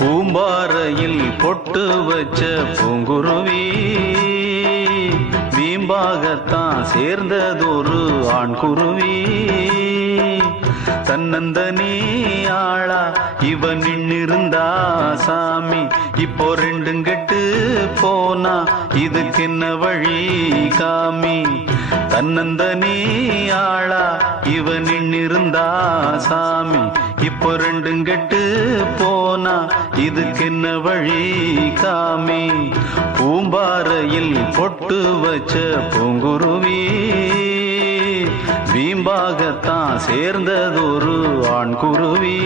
பூம்பாறையில் பொட்டு வச்ச பூங்குருவி வீம்பாகத்தான் சேர்ந்ததொரு ஆண்குருவி. தன்னந்தனி ஆளா இவன் நின்னிருந்தா சாமி, இப்போ ரெண்டும் கெட்டு போனா இதுக்கு என்ன வழி காமி. தன்னந்தனி ஆளா இவன் நின்னிருந்தா சாமி, இப்போ ரெண்டும் கெட்டு போனா இதுக்கு என்ன வழி காமி. பூம்பாறையில் பொட்டு வச்ச பூங்குருவி வீம்பாகத்தான் சேர்ந்ததொரு ஆண்குருவி.